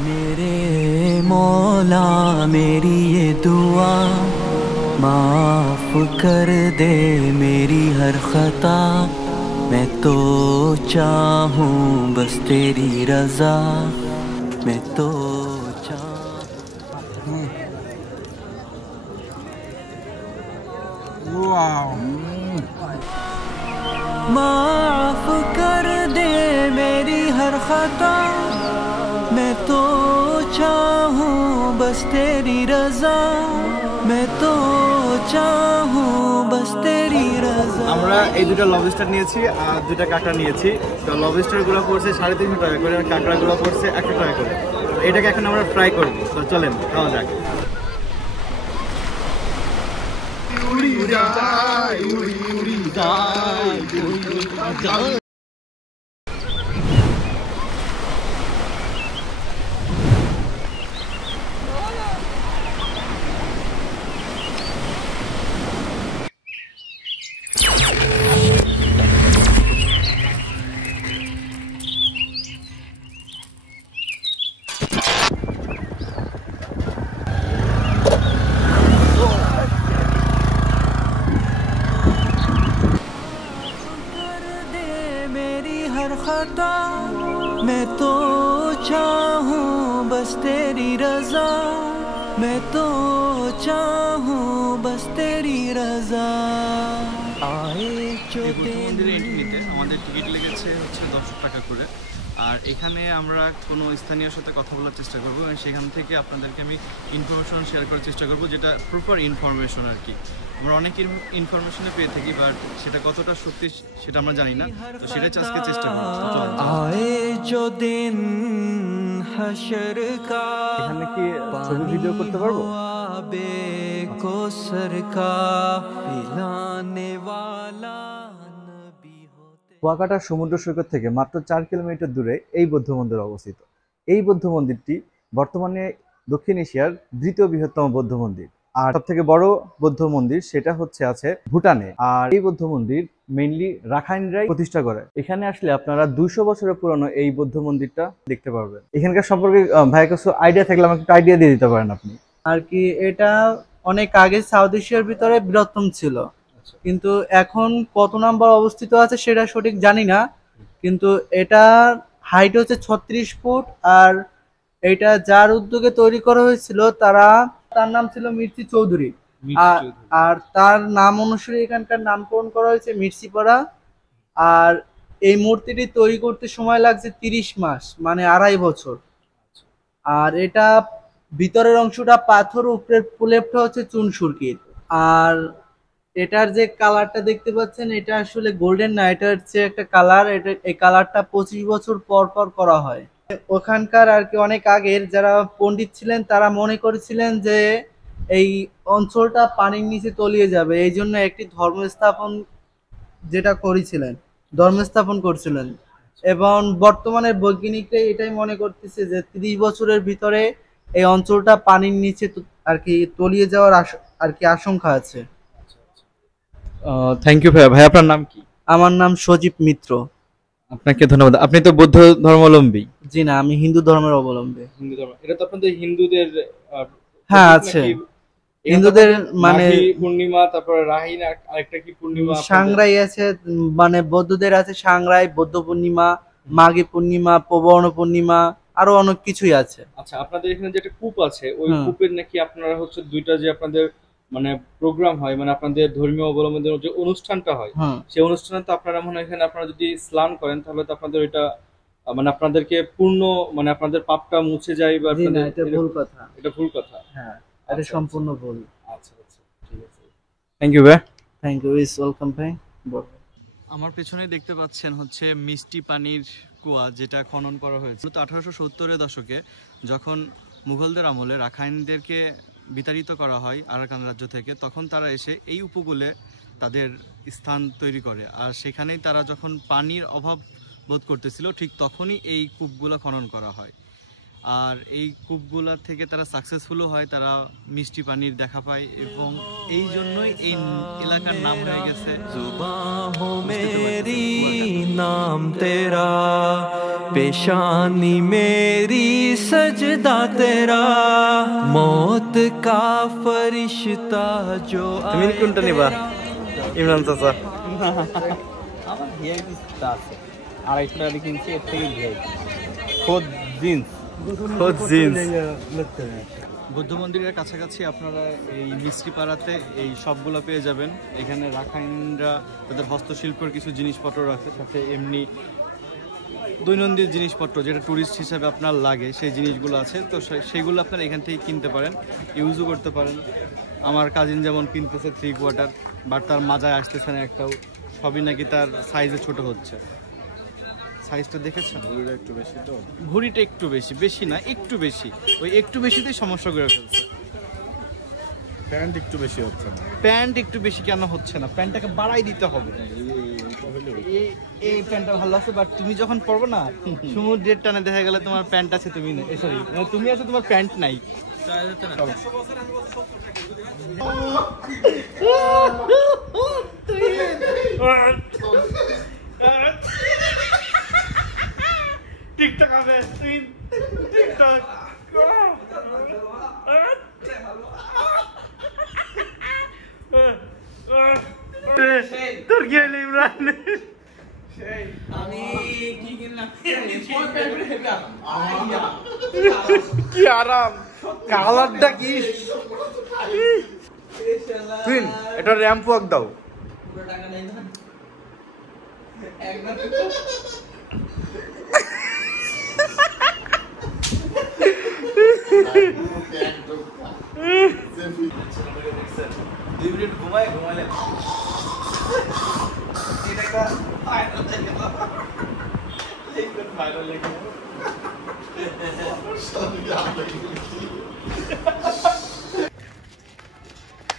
मेरे मौला मेरी ये दुआ माफ कर दे मेरी हर खता मैं तो चाहूँ बस तेरी रजा मैं तो माफ कर दे मेरी हर खता मैं तो चाहूँ बस तेरी रजा मैं तो चाहूँ बस तेरी रजा। আমরা এই দুটো লবস্টার নিয়েছি আর দুটো কাঁকড়া নিয়েছি। তো লবস্টার গুলো পড়ছে 350 টাকা করে আর কাঁকড়া গুলো পড়ছে 100 টাকা করে। তো এটাকে এখন আমরা ফ্রাই করব। তো চলেন খাওয়া যাক। উড়ি যায় উড়ি উড়ি যায় উড়ি যায়। मैं तो चाहूँ बस तेरी रजा मैं तो चाहूँ बस तेरी रजा। মন্দিরে এন্ট্রি নিতে আমাদের টিকিট লেগেছে হচ্ছে 10 টাকা করে। আর এখানে আমরা কোনো স্থানীয়র সাথে কথা বলার চেষ্টা করব এবং সেখান থেকে আপনাদেরকে আমি ইনফরমেশন শেয়ার করার চেষ্টা করব যেটা প্রপার ইনফরমেশন আর কি। আমরা অনেক ইনফরমেশনে পেয়ে থাকি বাট সেটা কতটা সত্যি সেটা আমরা জানি না। তো সেটা আজকে চেষ্টা করব। आए जो दिन हशर का এখানে কি ছবি ভিডিও করতে পারবো? को सर का पिलाने वाला नबी होते। কুয়াকাটা সমুদ্র সৈকত থেকে মাত্র 4 কিলোমিটার দূরে এই বৌদ্ধ মন্দির অবস্থিত। এই বৌদ্ধ মন্দিরটি বর্তমানে দক্ষিণ এশিয়ার দ্বিতীয় বৃহত্তম বৌদ্ধ মন্দির। আর সবথেকে বড় বৌদ্ধ মন্দির সেটা হচ্ছে আছে ভুটানে। আর এই বৌদ্ধ মন্দির মেইনলি রাখাইনরাই প্রতিষ্ঠা করে। এখানে আসলে আপনারা 200 বছরের পুরনো এই বৌদ্ধ মন্দিরটা দেখতে পারবেন। এখানকার সম্পর্কে ভাই কিছু আইডিয়া থাকলে আমাকে একটু আইডিয়া দিয়ে দিতে পারেন আপনি। আর কি এটা অনেক আগে সাউথ এশিয়ার ভিতরে বৃহত্তম ছিল, কিন্তু এখন কত নাম্বার অবস্থিত আছে সেটা সঠিক জানি না। কিন্তু এটা হাইট হচ্ছে 36 ফুট। আর এটা যার উদ্যোগে তৈরি করা হয়েছিল তার নাম ছিল মির্চি চৌধুরী। আর তার নাম অনুসারে এখানকার নামকরণ করা হয়েছে মির্চিপাড়া। আর এই মূর্তিটি তৈরি করতে সময় লাগছে 30 মাস, মানে 2.5 বছর। আর এটা ভিতরের অংশটা পাথর, উপরের প্রলেপটা হচ্ছে চুন সুরকির। আর এটার যে কালারটা দেখতে পাচ্ছেন এটা আসলে গোল্ডেন না, এটা হচ্ছে একটা কালার। এটা এই কালারটা 25 বছর পর পর করা হয়। ওখানকার আর কি অনেক আগের যারা পণ্ডিত ছিলেন তারা মনে করেছিলেন যে এই অঞ্চলটা পানির নিচে তলিয়ে যাবে, এই জন্য একটি ধর্মস্থাপন করছিলেন। এবং বর্তমানে বৈজ্ঞানিকরা এটাই মনে করতেছে যে 30 বছরের ভিতরে এই অঞ্চলটা পানির নিচে আর কি তলিয়ে যাওয়ার আর কি আশঙ্কা আছে। থ্যাংক ইউ ভাই। ভাই আপনার নাম কি? আমার নাম সজীব মিত্র। আপনাকে ধন্যবাদ। আপনি তো বৌদ্ধ ধর্মাবলম্বী? জি না, আমি হিন্দু ধর্মের অবলম্বী। হিন্দু ধর্ম, এটা তো আপনাদের হিন্দুদের হ্যাঁ আছে। হিন্দুদের মানে পূর্ণিমা, তারপরে রাহিন আরেকটা কি পূর্ণিমা, সাংরাই আছে, মানে বৌদ্ধদের আছে সাংরাই, বৌদ্ধ পূর্ণিমা, মাঘী পূর্ণিমা, প্রবর্ণ পূর্ণিমা, আরো অনেক কিছুই আছে। আচ্ছা, আপনাদের এখানে যেটা কূপ আছে ওই কূপের নাকি আপনারা হচ্ছে দুইটা যে আপনাদের মানে প্রোগ্রাম হয়, মানে আপনাদের ধর্মীয় অবলম্বনের যে অনুষ্ঠানটা হয় সেই অনুষ্ঠানে তো আপনারা মনে হয় এখানে আপনারা যদি স্নান করেন তাহলে তো আপনাদের এটা মানে আপনাদেরকে পূর্ণ মানে আপনাদের পাপটা মুছে যায় বা আপনাদের এটা ভুল কথা। এটা ভুল কথা। হ্যাঁ, এটা সম্পূর্ণ ভুল। আচ্ছা আচ্ছা, ঠিক আছে। থ্যাংক ইউ ভাই। থ্যাংক ইউ, ইজ ওয়েলকাম ভাই। আমার পেছনে দেখতে পাচ্ছেন হচ্ছে মিষ্টি পানির কুয়া, যেটা খনন করা হয়েছে 1870-এর দশকে, যখন মুঘলদের আমলে রাখাইনদেরকে বিতাড়িত করা হয় আরাকান রাজ্য থেকে। তখন তারা এসে এই উপকূলে তাদের স্থান তৈরি করে। আর সেখানেই তারা যখন পানির অভাব বোধ করতেছিল ঠিক তখনই এই কূপগুলো খনন করা হয়। আর এই কূপগুলা থেকে তারা সাকসেসফুলও হয়, তারা মিষ্টি পানির দেখা পায় এবং এই জন্যই এই এলাকার নাম হয়ে গেছে मेरी नाम तेरा पेशानी मेरी सजदा तेरा मौत का फरिश्ता जो তুমি কোনটা নিবা ইমরান চাচা আমার ভিআইপি আছে 250 টাকা দিয়ে কিনছি এর থেকে ভিআইপি খোদ জিন্স বৌদ্ধ মন্দিরের কাছাকাছি আপনারা এই মিষ্টি পাড়াতে এই সবগুলো পেয়ে যাবেন। এখানে রাখাইনরা তাদের হস্তশিল্পের কিছু জিনিসপত্র রাখে, সাথে এমনি দৈনন্দিন জিনিসপত্র যেটা ট্যুরিস্ট হিসাবে আপনার লাগে সেই জিনিসগুলো আছে। তো সেগুলো আপনারা এখান থেকে কিনতে পারেন, ইউজও করতে পারেন। আমার কাজিন যেমন কিনতেছে 3 কোয়ার্টার, বাট তার মাজায় আসতেছে না একটাও, সবই নাকি তার সাইজে ছোট হচ্ছে। সাইজটা দেখেছেন? ঘুড়িটা একটু বেশি, তো ঘুড়িটা একটু বেশি, বেশি না একটু বেশি, ওই একটু বেশিতেই সমস্যা করে ফেলছে। প্যান্ট একটু বেশি হচ্ছে না। প্যান্ট একটু বেশি কেন হচ্ছে না? প্যান্টটাকে বাড়াই দিতে হবে। এই প্যান্টটা ভালো আছে, বাট তুমি যখন পরবে না সমুদ্রের টানে দেখা গেলে তোমার প্যান্ট আছে, তুমি না, সরি তুমি আছে তোমার প্যান্ট নাই। টিকটক হবে, টিকটক তোর কি হলো ইমরান? আমি কি কিনলাম? কি আরাম, কালারটা কি তুই এটা র্যাম্প ওয়াক দাও। পুরো টাকা নাই না একবার ঘুমাইলে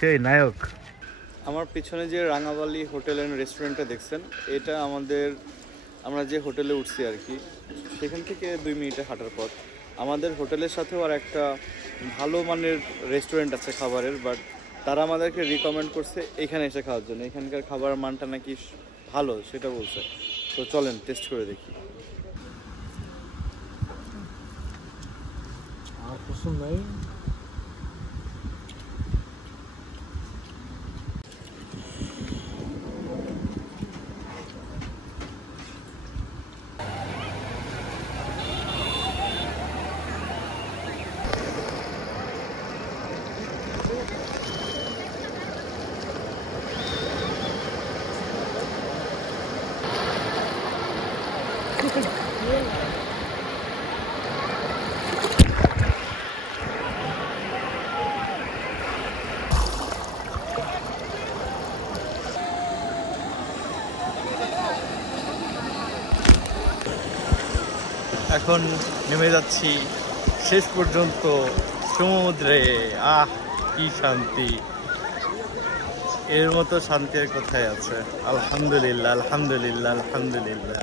সেই নায়ক। আমার পিছনে যে রাঙাবালি হোটেল অ্যান্ড রেস্টুরেন্টটা দেখছেন, এটা আমরা যে হোটেলে উঠছি আর কি, সেখান থেকে 2 মিনিটে হাঁটার পথ। আমাদের হোটেলের সাথেও আর একটা ভালো মানের রেস্টুরেন্ট আছে খাবারের, বাট তারা আমাদেরকে রিকমেন্ড করছে এখানে এসে খাওয়ার জন্য। এখানকার খাবার মানটা নাকি ভালো সেটা বলছে। তো চলেন টেস্ট করে দেখি। আর পছন্দ নাই। এখন নেমে যাচ্ছি শেষ পর্যন্ত সমুদ্রে। আহ কি শান্তি, এর মতো শান্তি আর কোথায় আছে? আলহামদুলিল্লাহ, আলহামদুলিল্লাহ, আলহামদুলিল্লাহ।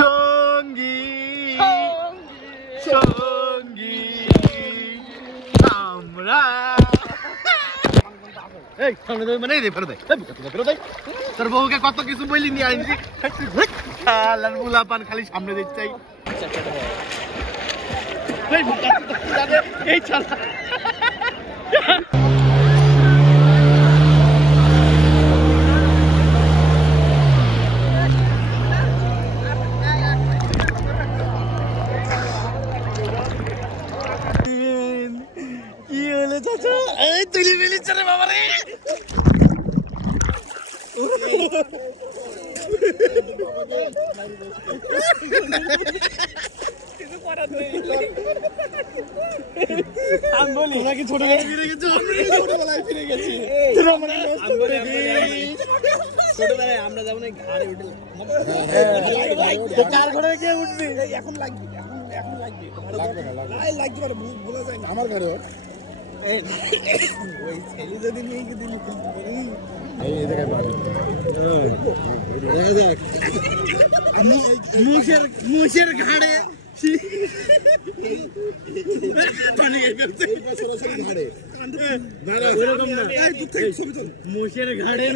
সঙ্গী সঙ্গী আমরা এই সামনে দেবে মানে রে ফেরত দেয় তোর বউকে কত কিছু বলি নিয়ে আনছি, খালার মুলাপান খালি সামনে দেখতে এই চালা। কি হলো চাচা? এই তুলি ফেলিস রে বাবা রে। আমি বলি নাকি ছোটবেলায় ফিরে গেছো? ছোটবেলায় ফিরে গেছি। ছোটবেলায় আমরা যেমন ঘাড়ে উঠে কার ঘরে কে উঠবি? এখন লাগবে, এখন লাগবে, লাগবে না, বলা যায় না। আমার ঘরে ওই ছেলে যদি নিয়ে দিলি মুখের ঘাড়ে মুখের ঘাড়ে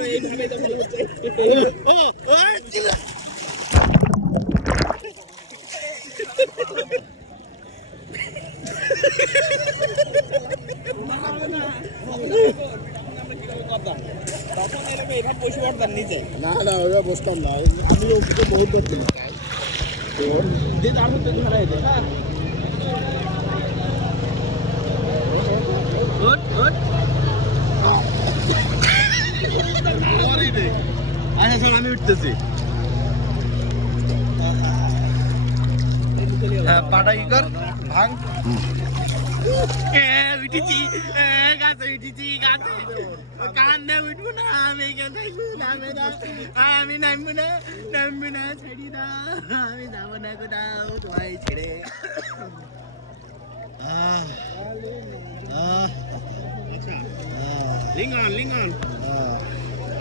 না না ওরা বসতাম না, আমি বহুত ধরছি আমি উঠতেছি। পাটা কি কর ভাঙ উঠেছি গাছে উঠেছি গাছে কান্দে উঠবো না আমি আমি নামবো না ছেড়ি না আমি যাবো না কোথাও তোমায় ছেড়ে। লিঙ্গন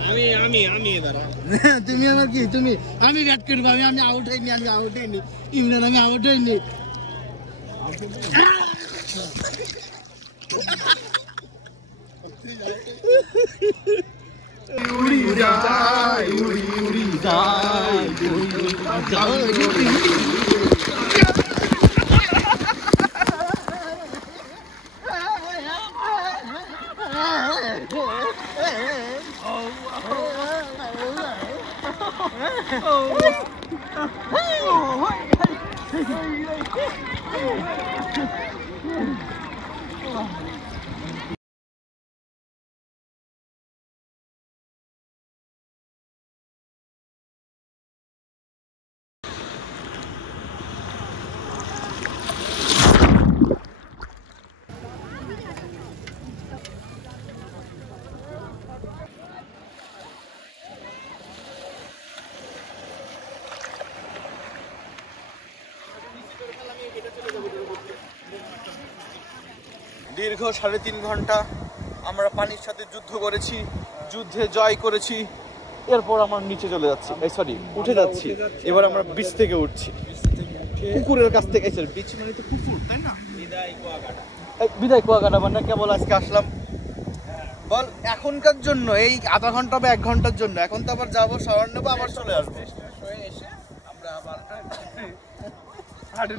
আমি দাঁড়া তুমি আমার কি তুমি আমি ব্যাট করবো আমি আউট হইনি ইমরান আমি আউট হইনি। উড়ি যায় উড়ি যায় দীর্ঘ 3.5 ঘন্টা আমরা পানির সাথে যুদ্ধ করেছি, যুদ্ধে জয় করেছি। এরপর আমরা নিচে চলে যাচ্ছি, সরি উঠে যাচ্ছি। এবার আমরা বিচ থেকে উঠছি, পুকুরের কাছ থেকে। বিচ মানে তো পুকুর, তাই না? বিদায় কুয়াকাটা মানে কেবল আজকে আসলাম। বল এখনকার জন্য এই আধা ঘন্টা বা 1 ঘন্টার জন্য, এখন তো আবার যাবো, শাওয়ার নেবো, আবার চলে আসবো।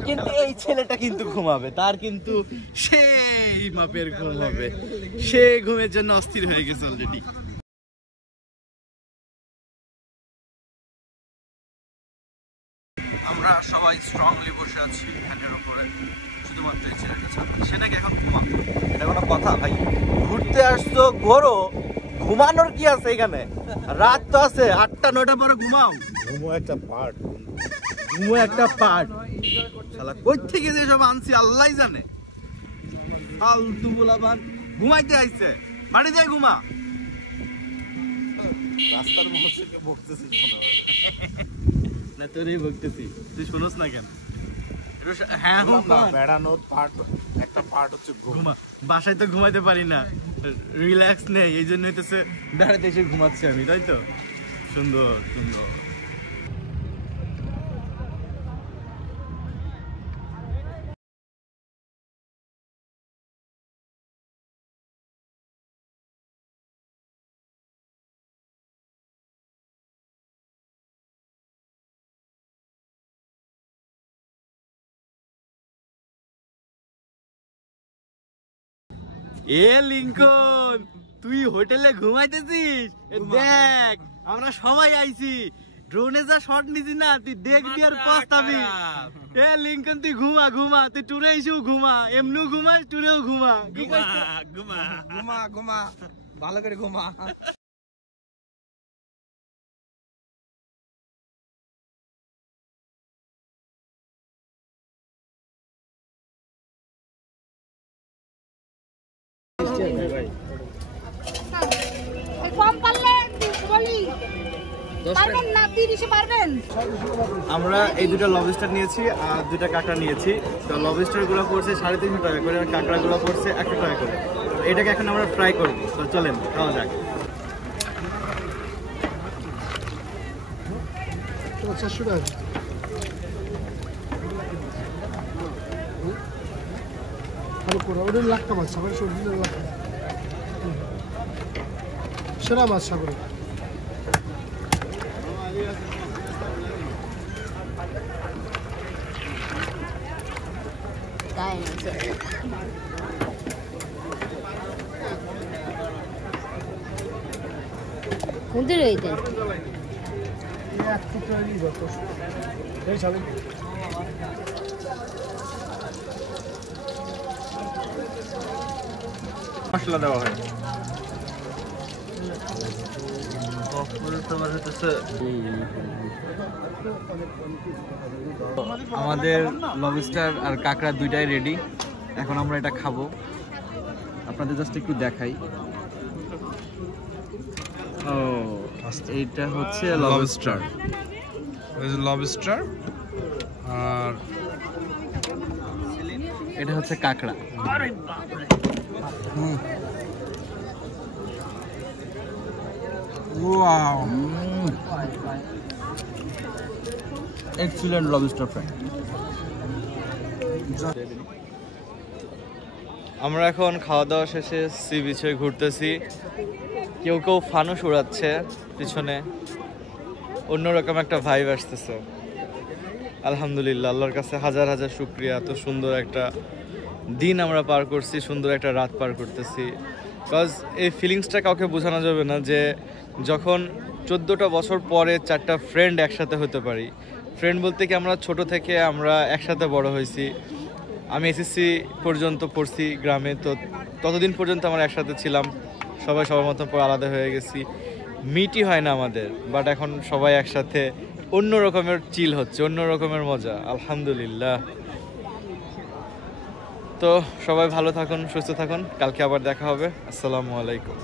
কিন্তু এই ছেলেটা কিন্তু ঘুমাবে, তার কিন্তু সেই মাপের ঘুম হবে, সে ঘুমের জন্য অস্থির হয়ে গেছে অলরেডি। আমরা সবাই স্ট্রংলি বসে আছি ফ্যানের উপরে, শুধুমাত্র এই ছেলেটা ছাড়া। সেটাকে এখন ঘুমাবো, এটা কোনো কথা ভাই? ঘুরতে আসছো ঘোরো, ঘুমানোর কি আছে এখানে? রাত তো আছে, 8টা-9টা পরে ঘুমাও। ঘুমো একটা পার্ট, ঘুমো একটা পার্ট। শালা কই থেকে যে সব আনছি আল্লাহই জানে। ফালতু বুলাবান ঘুমাইতে আইছে, বাড়ি যাই ঘুমা। রাস্তার মধ্যে বকতেছিস মনে হয়। না তোরই বকতেছি, তুই শুনোস না কেন? হ্যাঁ বেড়ানোর পার্ট, একটা পার্ট হচ্ছে ঘুমা। বাসায় তো ঘুমাইতে পারি না, রিল্যাক্স নেই, এই জন্য হইতেছে বেড়াতে এসে ঘুমাচ্ছি আমি, তাই তো? সুন্দর সুন্দর। এ লিংকন, তুই হোটেলে ঘুমাইতেছিস? দেখ আমরা সবাই আইছি, ড্রোনে যা শট নিছি না, তুই দেখবি আর পস্তাবি। এ লিংকন তুই ঘুমা ঘুমা, তুই ট্যুরে এসেও ঘুমা, এমনিও ঘুমাস, ট্যুরেও ঘুমা। ঘুমা ঘুমা ঘুমা, ভালো করে ঘুমা। আমরা এই দুটো লবস্টার নিয়েছি আর 2টা কাঁকড়া নিয়েছি। তো লবস্টার গুলো পড়ছে 350 টাকা করে, আর কাঁকড়া গুলো পড়ছে 100 টাকা করে। এটাকে এখন আমরা ফ্রাই করবো, তো চলেন খাওয়া যাক। 400 টাকা। ভালো করে ওটা লাক্কা মাছ সাগর সবজি লাক্কা সেরা মাছ সাগরে। Kunder öyle. মশলা দেওয়া হয়। আমাদের লবস্টার আর কাঁকড়া দুইটাই রেডি। এখন আমরা এটা খাবো, আপনাদের জাস্ট একটু দেখাই। ও এইটা হচ্ছে লবস্টার, লবস্টার আর এটা হচ্ছে কাঁকড়া। Wow, excellent lobster fry. আমরা এখন খাওয়া দাওয়া শেষে সি বিচে ঘুরতেছি। কেউ কেউ ফানুস উড়াচ্ছে পিছনে, অন্যরকম একটা ভাইব আসতেছে। আলহামদুলিল্লাহ, আল্লাহর কাছে হাজার হাজার শুকরিয়া। এত সুন্দর একটা দিন আমরা পার করছি, সুন্দর একটা রাত পার করতেছি। বিকজ এই ফিলিংসটা কাউকে বোঝানো যাবে না যে যখন 14টা বছর পরে 4টা ফ্রেন্ড একসাথে হতে পারি। ফ্রেন্ড বলতে কি আমরা ছোট থেকে আমরা একসাথে বড় হয়েছি। আমি এসএসসি পর্যন্ত পড়ছি গ্রামে, তো ততদিন পর্যন্ত আমরা একসাথে ছিলাম। সবাই সবার মতো পর আলাদা হয়ে গেছি, মিটই হয় না আমাদের। বাট এখন সবাই একসাথে, অন্য রকমের চিল হচ্ছে, অন্য রকমের মজা। আলহামদুলিল্লাহ। তো সবাই ভালো থাকুন, সুস্থ থাকুন। কালকে আবার দেখা হবে। আসসালামু আলাইকুম।